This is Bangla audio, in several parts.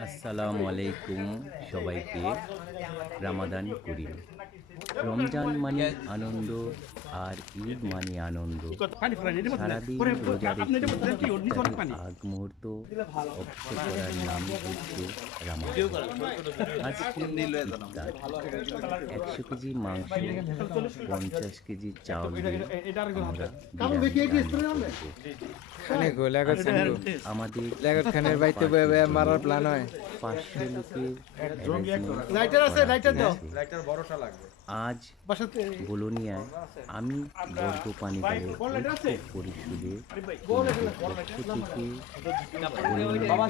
আসসালামু আলাইকুম সবাইকে রামাদান করি। রমজান মানে আনন্দ আর ঈদ মানে আনন্দ। সারাদিন রোজা আগ মুহূর্ত অক্ষ করার নাম হচ্ছে রামাদান। একশো কেজি মাংস পঞ্চাশ কেজি চাউল আমাদের মারার প্ল্যান হয়। পাঁচশো লোকের লাইটার আছে, লাইটার দাও। আজ বোলোনিয়ায় আমি বর্গ পানিকালে পরিষদে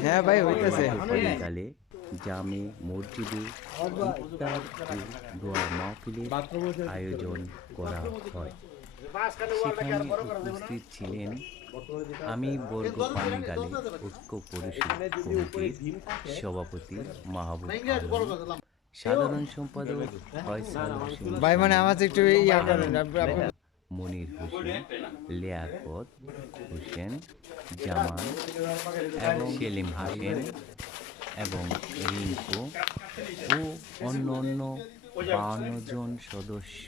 হ্যাঁ ভাই হইতেছে। পানিকালে জামে মসজিদে ইফতার ও দোয়া মাহফিলের আয়োজন করা হয়। সেখানে উপস্থিত ছিলেন আমি বর্গ পানিকালে ঐক্য পরিষদ কমিটির সভাপতি মাহবুব সাধারণ সম্পাদক ফয়সাল হোসেন ভাই মানে আমার একটু ইয়া করেন মনির হোসেন লিয়াকত হোসেন জামান এবং সেলিম হোসেন এবং রিঙ্কু ও অন্য অন্য বাউন্ন জন সদস্য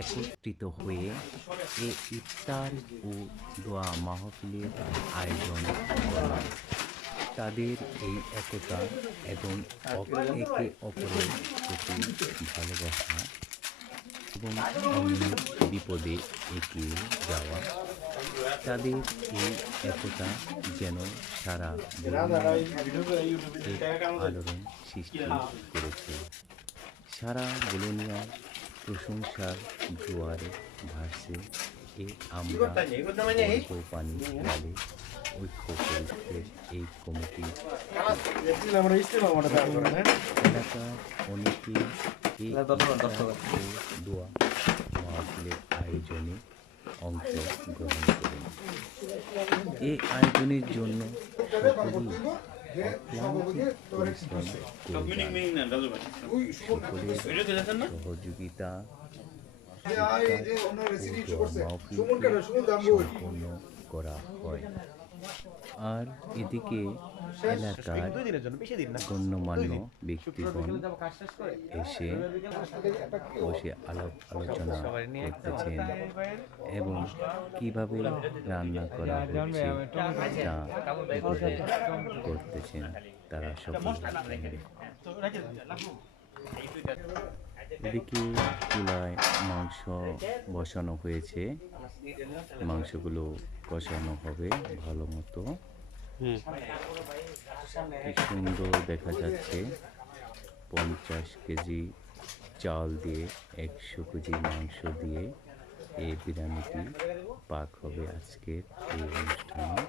একত্রিত হয়ে এ ইফতার ও দোয়া মাহফিলের আয়োজন করা তাদের এই একতা এবং একে অপরের প্রতি ভালোবাসা এবং বিপদে এগিয়ে যাওয়া। তাদের এই একতা যেন সারা আলোড়ন সৃষ্টি করেছে। সারা বলোনিয়ার প্রশংসার জোয়ারে ভাসছে এ আমরা পানি গালে ঐক্য পরিষদের এই কমিটি। এলাকার অনেকে দোয়া মাহফিলের আয়োজনে অংশগ্রহণ করেন। এই আয়োজনের জন্য সকলেই সহযোগিতা করা হয় আর এদিকে এলাকার গণ্যমান্য ব্যক্তিগণ এসে বসে আলাপ আলোচনা করতেছেন এবং কীভাবে রান্না করা হচ্ছে তা উপভোগ করতেছেন তারা সকল। এদিকে চুলায় মাংস বসানো হয়েছে। মাংসগুলো কষানো হবে ভালো মতো। কি সুন্দর দেখা যাচ্ছে। পঞ্চাশ কেজি চাল দিয়ে, একশো কেজি মাংস দিয়ে এই বিরিয়ানিটি পাক হবে আজকের এই অনুষ্ঠানে।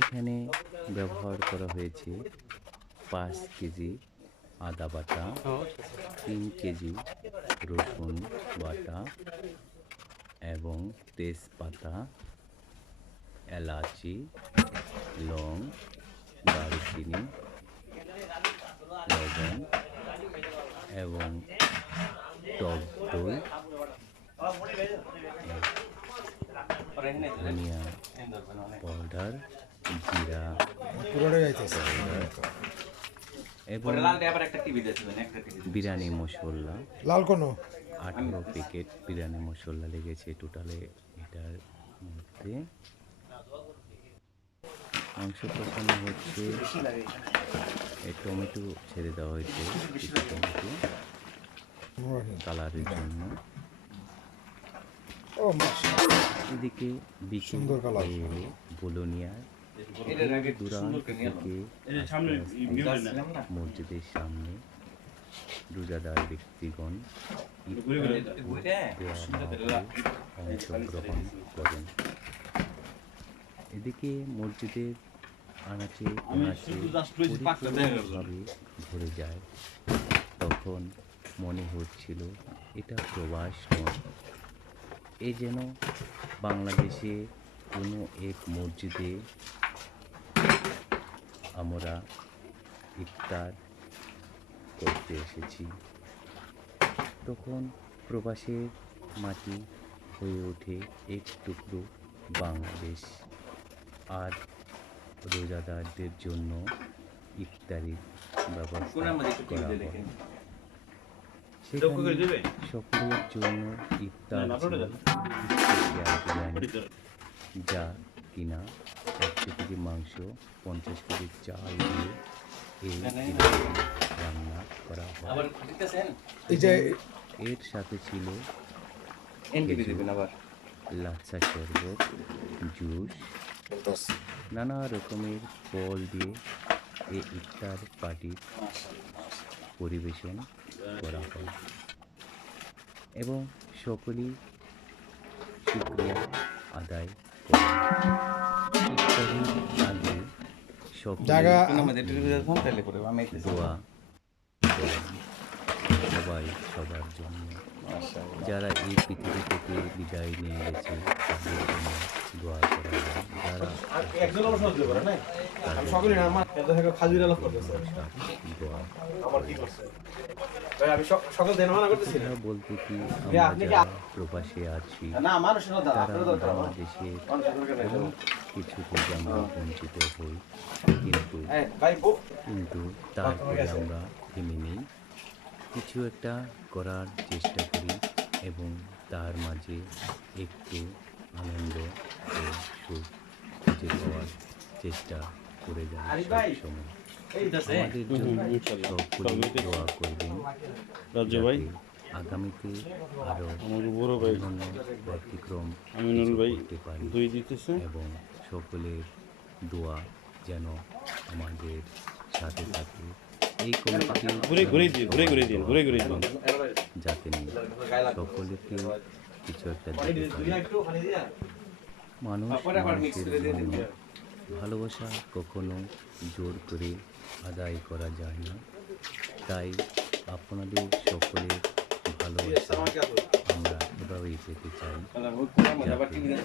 এখানে ব্যবহার করা হয়েছে পাঁচ কেজি আদা বাটা, তিন কেজি রসুন বাটা এবং তেজপাতা এলাচি লং দারুচিনি লবণ এবং টক দই ধনিয়া পাউডার জিরা পাউডার এবং বিরিয়ানি মশলা। লাল কোনো? আঠারো প্যাকেট বিরিয়ানি মশলা লেগেছে টোটালে এটার মধ্যে। মাংস কষানো হচ্ছে এই টমেটো ছেড়ে দেওয়া হয়েছে টমেটো কালারের জন্য। এদিকে বিকেল সুন্দর কালার। বোলোনিয়ার মসজিদের সামনে। রোজাদার ব্যক্তিগণ অংশগ্রহণ করেন এদিকে মসজিদের আনাচে পরিপূর্ণভাবে ভরে যায়। তখন মনে হচ্ছিল, এটা প্রবাস নয়। এ যেন বাংলাদেশে কোনো এক মসজিদে আমরা ইফতার করতে এসেছি। তখন প্রবাসের মাটি হয়ে ওঠে এক টুকরো বাংলাদেশ। আর রোজাদারদের জন্য ইফতারির ব্যবস্থা করা হয়। সেখানে সকলের জন্য ইফতার যা কিনা একশো কেজি মাংস পঞ্চাশ কেজি চাল দিয়ে এই রান্না। করা হয়। এই যে এর সাথে ছিল লাচ্ছা শরবত জুস নানা রকমের ফল দিয়ে এই ইফতার পার্টির পরিবেশন করা হয়। এবং সকলেই শুক্রিয়া আদায় করে আগে সকলে জায়গা দোয়া সবাই সবার জন্য। যারা এই পৃথিবী থেকে বিদায় নিয়ে গেছে তাদের জন্য দোয়া করা হয়। যারা বলতে কি আমরা প্রবাসে আছি তারা বাংলাদেশের অনেক কিছু থেকে আমরা বঞ্চিত হই কিন্তু বউ কিন্তু তারপরে আমরা থেমে নেই। কিছু একটা করার চেষ্টা করি এবং তার মাঝে একটু আনন্দ ও সুখ খুঁজে পাওয়ার চেষ্টা করে যাই সময়। আমাদের জন্য সকলে দোয়া করবেন ভাই। আগামীতে আরও আমাকে বড় ভাই। ব্যতিক্রম আমিনুল ভাই করতে পারি দই দিতেছে। এবং সকলের দোয়া যেন আমাদের সাথে থাকে। এই কমিটি ঘুরে ঘুরে দিন ঘুরে ঘুরে দিন ঘুরে ঘুরে দিন। যাতে নিয়ে সকলকে কিছু একটা মানুষ ভালোবাসা কখনো জোর করে আদায় করা যায় না। তাই আপনাদের সকলের ভালোবাসা আমরা এভাবেই পেতে চাই আপনাদের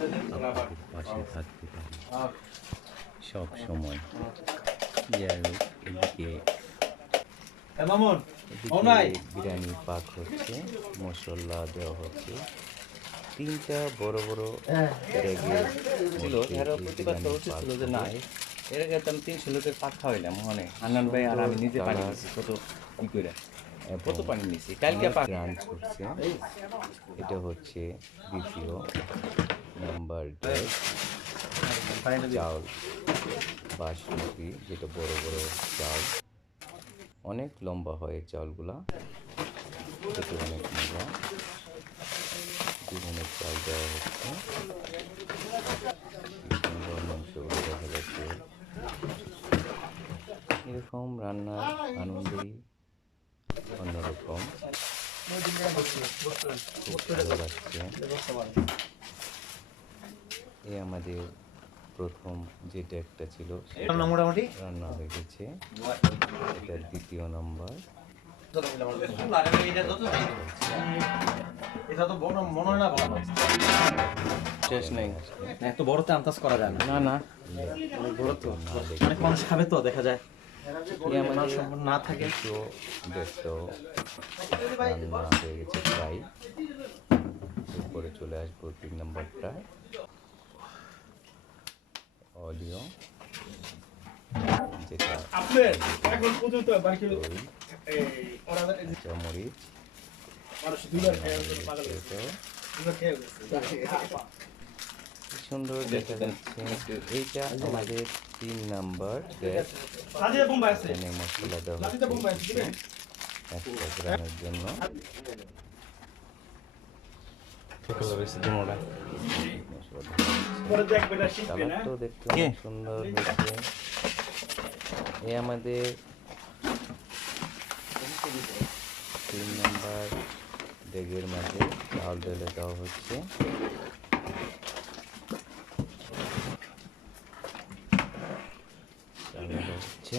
পাশে থাকতে পারি। সব সময়। যাই হোক এদিকে বিরিয়ানি পাক হচ্ছে মশলা দেওয়া হচ্ছে। তিনটা বড় বড় ছিল এর প্রতিবাদ ছিল যে নাই। এর আগে তো আমি তিনশো লোকের পাক খাওয়াইলাম মনে হান্নান ভাই আর আমি নিজে পানি নিছি কত ই করে কত পানি নিছি? কালকে পাক। রান করছে। এটা হচ্ছে দ্বিতীয় নাম্বার ডেট চাউল বাসমতি যেটা বড় বড় চাল অনেক লম্বা হয় এই চাউলগুলা খেতে অনেক মজা। বিভিন্ন চাল দেওয়া হচ্ছে। দেখা যাচ্ছে। এরকম রান্নার আনন্দই অন্যরকম। এ আমাদের প্রথম যেটা একটা ছিল সেটা মোটামুটি? রান্না হয়ে গেছে। এটা দ্বিতীয় নম্বর। এটা তো মনে হয় না ভালো শেষ নেই। এত বড়তে আন্দাজ করা যায় না। না অনেক মানুষ খাবে তো দেখা যায়। না থাকে। তো দেখতো রান্না হয়ে গেছে প্রায়। এরপরে চলে আসব তিন নম্বরটা। অডিও। যেটা এখন পর্যন্ত বাকি চামরিচ সুন্দর দেখা যাচ্ছে এইটা আমাদের তিন নাম্বার এখানে মশলা দেওয়া হচ্ছে। একটা গ্রামের জন্য। মশলা পরে দেখবে এটা শিখবে না। দেখতে অনেক সুন্দর হয়েছে। এ আমাদের তিন নাম্বার ডেগের মাঝে চাল ঢেলে দেওয়া হচ্ছে চাল ঢালা হচ্ছে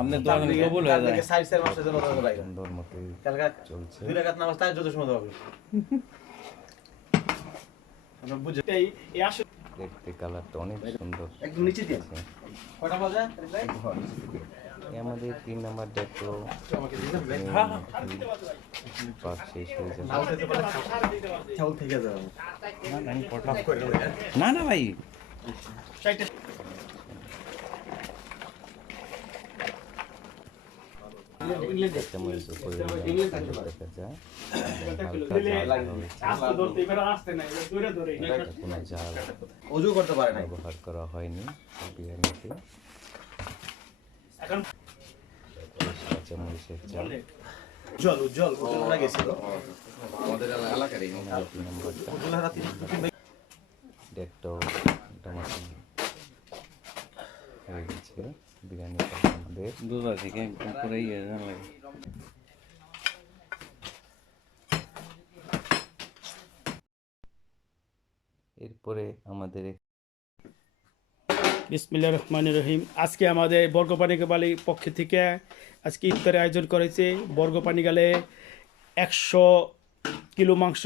আপনার দোয়া মানে কবুল হয়ে যায়। সাইড সাইড মাসে জন্য দাও ভাই সুন্দর মতোই কালকা চলছে। দুই রাকাত নামাজ তাই যত সময় দাও আমরা বুঝে এই এই আসলে দেখতে কালারটা অনেক সুন্দর। একদম নিচে দিয়ে আছে। কয়টা বাজে? এই আমাদের তিন নাম্বার শেষ হয়ে যাবে। না, না, আমি পড়লাম। না না ভাই কাঁচামরিচ উপরে দেখা যায় হালকা জাল হয়েছে কোনো জাল ব্যবহার করা হয়নি বিরিয়ানিতে কাঁচামরিচের জাল উজ্জ্বল উজ্জ্বল উজ্জ্বল গেছিল তিন নম্বরটা মোটামুটি হয়ে গেছে বিরিয়ানিটা আমাদের। দুধা থেকে একদম পুরো ইয়ে লাগে এরপরে আমাদের বিসমিল্লা রহমান রহিম। আজকে আমাদের বর্গপানি বালি পক্ষ থেকে আজকে ইফতারের আয়োজন করেছে বর্গপানি গেলে একশো কিলো মাংস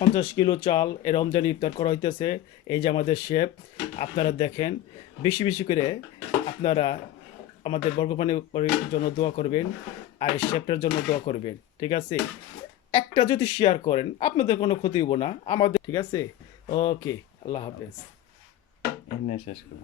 পঞ্চাশ কিলো চাল এ রমজান ইফতার করা হইতেছে। এই যে আমাদের শেফ, আপনারা দেখেন, বেশি বেশি করে আপনারা আমাদের বর্গপানি জন্য দোয়া করবেন আর এই শেফটার জন্য দোয়া করবেন, ঠিক আছে? একটা যদি শেয়ার করেন, আপনাদের কোনো ক্ষতি হব না। আমাদের, ঠিক আছে? ওকে আল্লাহ হাফেজ। শেষ করব।